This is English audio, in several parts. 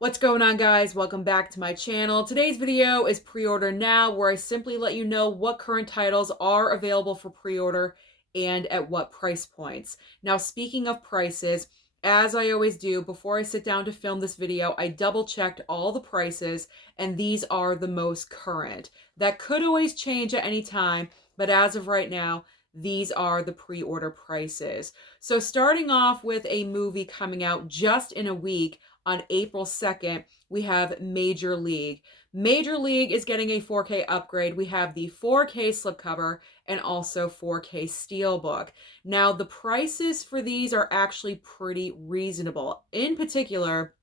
What's going on, guys? Welcome back to my channel. Today's video is Pre-Order Now, where I simply let you know what current titles are available for pre-order and at what price points. Now, speaking of prices, as I always do, before I sit down to film this video, I double-checked all the prices, and these are the most current. That could always change at any time, but as of right now, these are the pre-order prices. So starting off with a movie coming out just in a week, on April 2nd, we have Major League. Major League is getting a 4K upgrade. We have the 4K slipcover and also 4K steelbook. Now, the prices for these are actually pretty reasonable. In particular,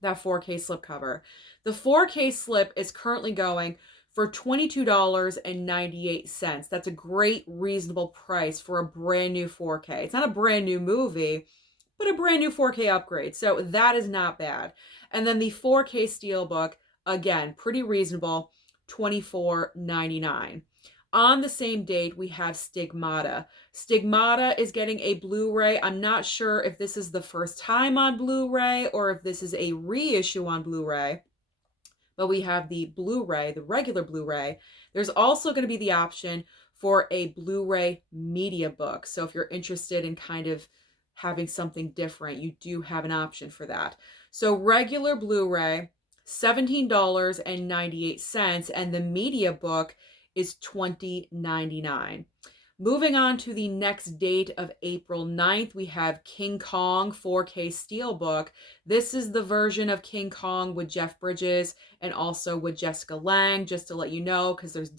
that 4K slipcover. The 4K slip is currently going for $22.98. That's a great, reasonable price for a brand new 4K. It's not a brand new movie, but a brand new 4K upgrade. So that is not bad. And then the 4K steelbook, again, pretty reasonable, $24.99. On the same date, we have Stigmata. Stigmata is getting a Blu-ray. I'm not sure if this is the first time on Blu-ray or if this is a reissue on Blu-ray, but we have the Blu-ray, the regular Blu-ray. There's also going to be the option for a Blu-ray media book. So if you're interested in kind of having something different, you do have an option for that. So regular Blu-ray, $17.98, and the media book is $20.99. Moving on to the next date of April 9th, we have King Kong 4K Steelbook. This is the version of King Kong with Jeff Bridges and also with Jessica Lange, just to let you know, because there's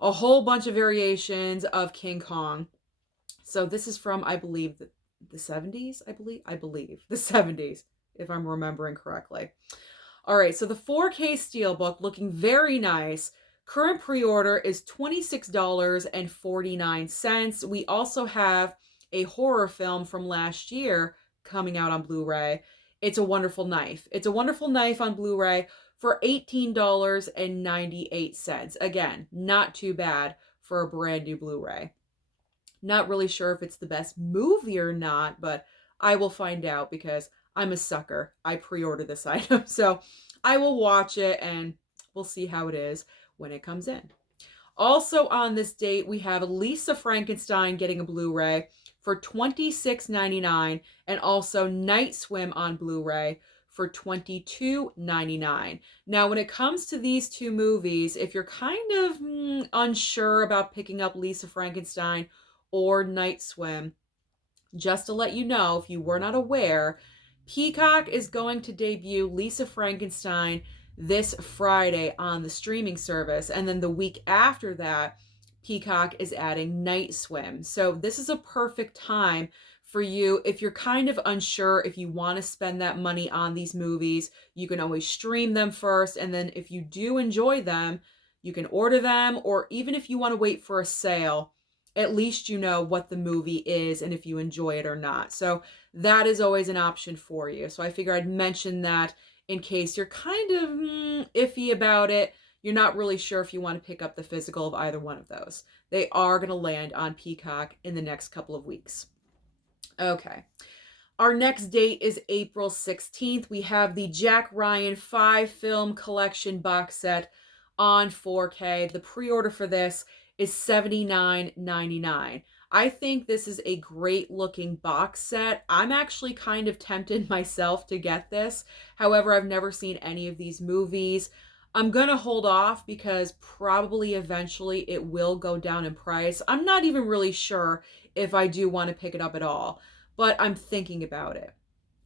a whole bunch of variations of King Kong. So this is from, I believe, the 70s, I believe the 70s, if I'm remembering correctly. All right, so the 4K Steelbook, looking very nice. Current pre-order is $26.49. We also have a horror film from last year coming out on Blu-ray. It's a Wonderful Knife. It's a Wonderful Knife on Blu-ray for $18.98. Again, not too bad for a brand new Blu-ray. Not really sure if it's the best movie or not, but I will find out because I'm a sucker. I pre-order this item, so I will watch it and we'll see how it is when it comes in. Also on this date, we have Lisa Frankenstein getting a Blu-ray for $26.99 and also Night Swim on Blu-ray for $22.99. Now, when it comes to these two movies, if you're kind of unsure about picking up Lisa Frankenstein or Night Swim, just to let you know, if you were not aware, Peacock is going to debut Lisa Frankenstein this Friday on the streaming service, and then the week after that, Peacock is adding Night Swim. So this is a perfect time for you if you're kind of unsure if you want to spend that money on these movies. You can always stream them first, and then if you do enjoy them, you can order them, or even if you want to wait for a sale, at least you know what the movie is and if you enjoy it or not. So that is always an option for you. So I figure I'd mention that in case you're kind of iffy about it. You're not really sure if you want to pick up the physical of either one of those. They are going to land on Peacock in the next couple of weeks. Okay. Our next date is April 16th. We have the Jack Ryan 5-film collection box set on 4K. The pre-order for this is $79.99. I think this is a great looking box set. I'm actually kind of tempted myself to get this. However, I've never seen any of these movies. I'm going to hold off because probably eventually it will go down in price. I'm not even really sure if I do want to pick it up at all, but I'm thinking about it.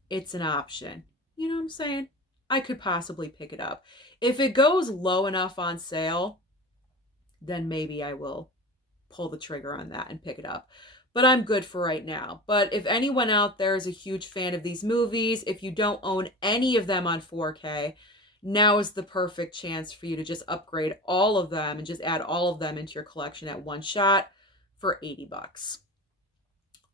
It's an option. You know what I'm saying? I could possibly pick it up. If it goes low enough on sale, then maybe I will pull the trigger on that and pick it up. But I'm good for right now. But if anyone out there is a huge fan of these movies, if you don't own any of them on 4K, now is the perfect chance for you to just upgrade all of them and just add all of them into your collection at one shot for $80.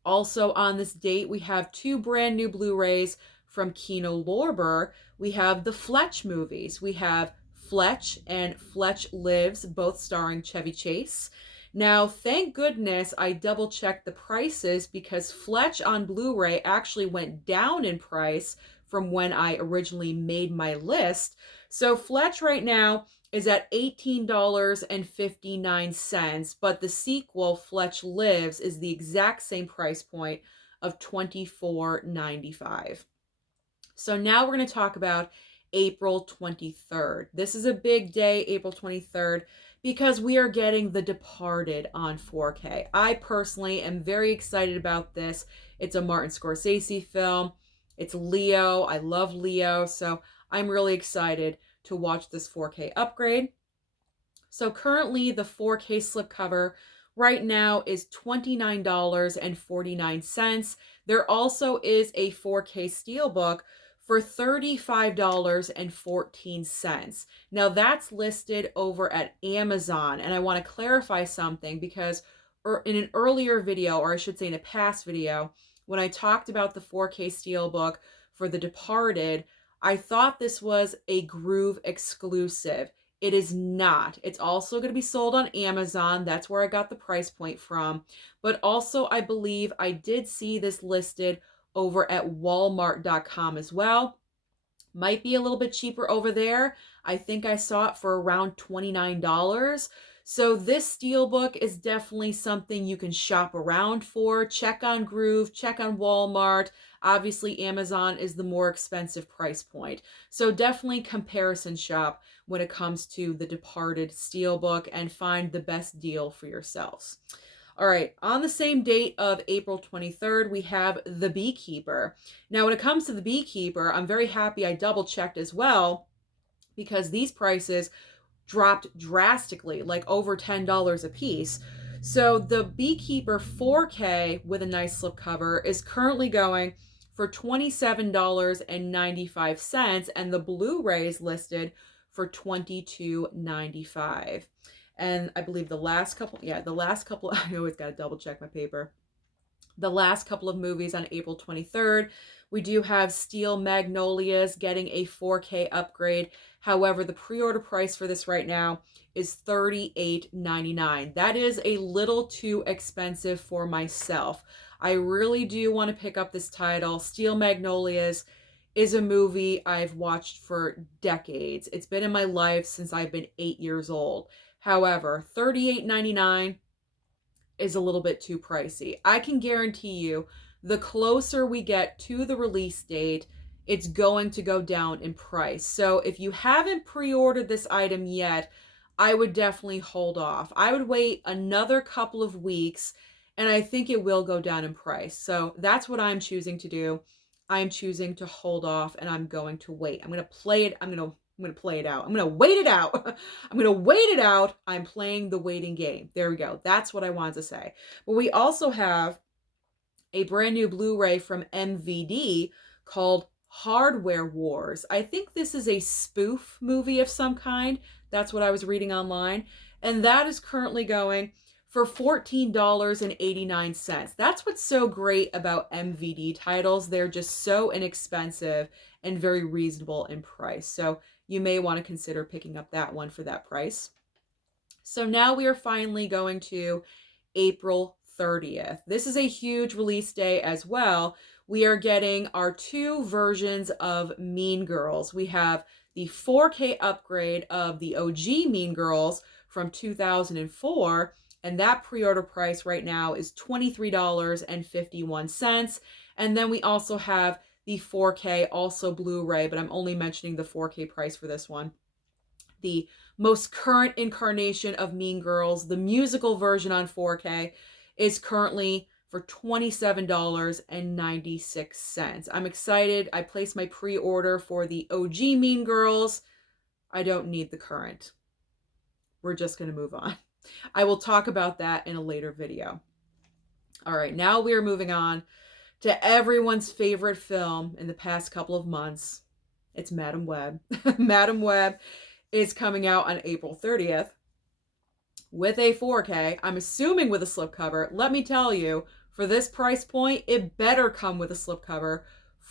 Also on this date, we have two brand new Blu-rays from Kino Lorber. We have the Fletch movies. We have Fletch and Fletch Lives, both starring Chevy Chase. Now, thank goodness I double-checked the prices because Fletch on Blu-ray actually went down in price from when I originally made my list. So Fletch right now is at $18.59, but the sequel, Fletch Lives, is the exact same price point of $24.95. So now we're going to talk about April 23rd. This is a big day, April 23rd, because we are getting The Departed on 4K. I personally am very excited about this. It's a Martin Scorsese film. It's Leo. I love Leo, so I'm really excited to watch this 4K upgrade. So currently the 4K slipcover right now is $29.49. There also is a 4K steelbook for $35.14. Now that's listed over at Amazon, and I want to clarify something because in an earlier video, or I should say in a past video, when I talked about the 4K steelbook for The Departed, I thought this was a Groove exclusive. It is not. It's also going to be sold on Amazon. That's where I got the price point from. But also, I believe I did see this listed over at Walmart.com as well. Might be a little bit cheaper over there. I think I saw it for around $29. So this steelbook is definitely something you can shop around for. Check on Groove, check on Walmart. Obviously, Amazon is the more expensive price point. So definitely comparison shop when it comes to the Departed steelbook and find the best deal for yourselves. All right, on the same date of April 23rd, we have The Beekeeper. Now, when it comes to The Beekeeper, I'm very happy I double-checked as well because these prices dropped drastically, like over $10 a piece. So the Beekeeper 4K with a nice slipcover is currently going for $27.95, and the Blu-ray is listed for $22.95. And I believe the last couple, I always got to double check my paper. The last couple of movies on April 23rd, we do have Steel Magnolias getting a 4K upgrade. However, the pre-order price for this right now is $38.99. That is a little too expensive for myself. I really do want to pick up this title. Steel Magnolias is a movie I've watched for decades. It's been in my life since I've been 8 years old. However, $38.99 is a little bit too pricey. I can guarantee you the closer we get to the release date, it's going to go down in price. So if you haven't pre-ordered this item yet, I would definitely hold off. I would wait another couple of weeks, and I think it will go down in price. So that's what I'm choosing to do. I'm choosing to hold off, and I'm going to wait. I'm going to play it. I'm going to play it out. I'm going to wait it out. I'm going to wait it out. I'm playing the waiting game. There we go. That's what I wanted to say. But we also have a brand new Blu-ray from MVD called Hardware Wars. I think this is a spoof movie of some kind. That's what I was reading online. And that is currently going for $14.89. That's what's so great about MVD titles. They're just so inexpensive and very reasonable in price. So you may want to consider picking up that one for that price. So now we are finally going to April 30th. This is a huge release day as well. We are getting our two versions of Mean Girls. We have the 4K upgrade of the OG Mean Girls from 2004, and that pre-order price right now is $23.51. And then we also have the 4K, also Blu-ray, but I'm only mentioning the 4K price for this one. The most current incarnation of Mean Girls, the musical version on 4K, is currently for $27.96. I'm excited. I placed my pre-order for the OG Mean Girls. I don't need the current. We're just going to move on. I will talk about that in a later video. All right, now we are moving on to everyone's favorite film in the past couple of months. It's Madam Web. Madam Web is coming out on April 30th with a 4K. I'm assuming with a slipcover. Let me tell you, for this price point, it better come with a slipcover.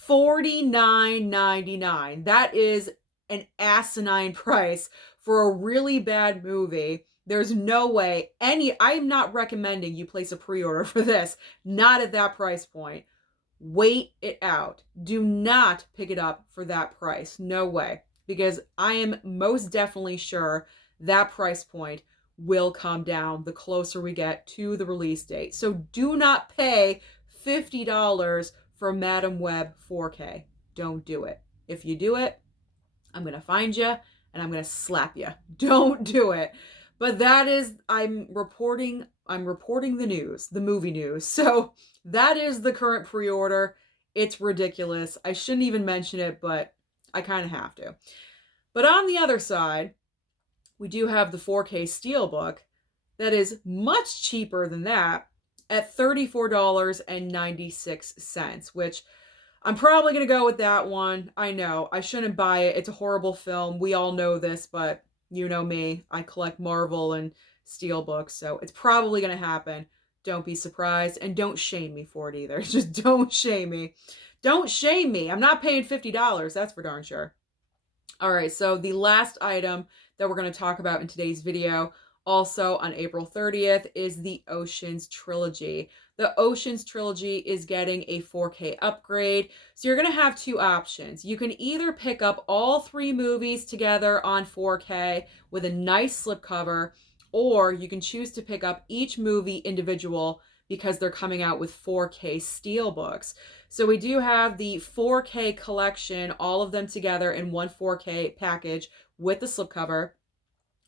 $49.99. That is an asinine price for a really bad movie. There's no way I'm not recommending you place a pre-order for this. Not at that price point. Wait it out. Do not pick it up for that price. No way. Because I am most definitely sure that price point will come down the closer we get to the release date. So do not pay $50 for Madam Web 4K. Don't do it. If you do it, I'm going to find you and I'm going to slap you. Don't do it. But that is, I'm reporting the news, the movie news. So that is the current pre-order. It's ridiculous. I shouldn't even mention it, but I kind of have to. But on the other side, we do have the 4K Steelbook that is much cheaper than that at $34.96, which I'm probably going to go with that one. I know, I shouldn't buy it. It's a horrible film. We all know this, but you know me. I collect Marvel and Steelbooks, so it's probably going to happen. Don't be surprised, and don't shame me for it either. Just don't shame me. Don't shame me. I'm not paying $50. That's for darn sure. All right, so the last item that we're going to talk about in today's video, also on April 30th, is the Oceans Trilogy. The Oceans Trilogy is getting a 4K upgrade. So you're going to have two options. You can either pick up all three movies together on 4K with a nice slipcover, or you can choose to pick up each movie individual because they're coming out with 4K steelbooks. So we do have the 4K collection, all of them together in one 4K package with the slipcover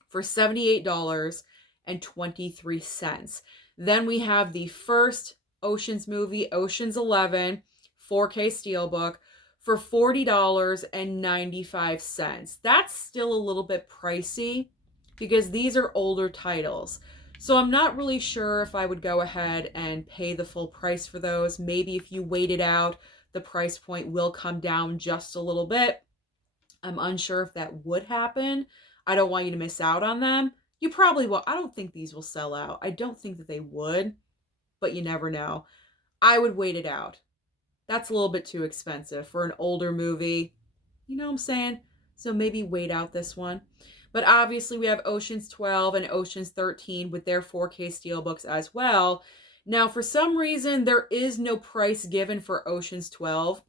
for $78.23. Then we have the first Oceans movie, Oceans 11, 4K steelbook for $40.95. That's still a little bit pricey because these are older titles. So I'm not really sure if I would go ahead and pay the full price for those. Maybe if you wait it out, the price point will come down just a little bit. I'm unsure if that would happen. I don't want you to miss out on them. You probably will. I don't think these will sell out. I don't think that they would, but you never know. I would wait it out. That's a little bit too expensive for an older movie. You know what I'm saying? So maybe wait out this one. But obviously we have Oceans 12 and Oceans 13 with their 4K steelbooks as well. Now, for some reason, there is no price given for Oceans 12.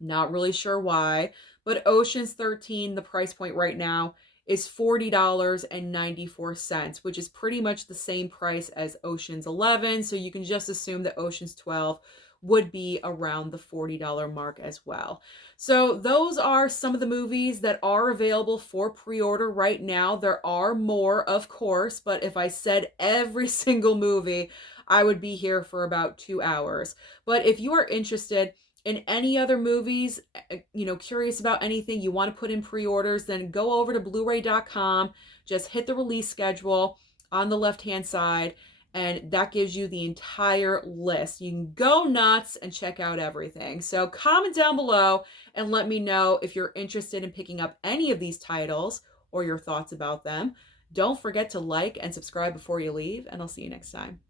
Not really sure why. But Oceans 13, the price point right now, is $40.94, which is pretty much the same price as Oceans 11. So you can just assume that Oceans 12 would be around the $40 mark as well. So those are some of the movies that are available for pre-order right now. There are more, of course, but if I said every single movie, I would be here for about 2 hours. But if you are interested in any other movies, curious about anything, you want to put in pre-orders, then go over to blu-ray.com, just hit the release schedule on the left-hand side, and that gives you the entire list. You can go nuts and check out everything. So comment down below and let me know if you're interested in picking up any of these titles or your thoughts about them. Don't forget to like and subscribe before you leave, and I'll see you next time.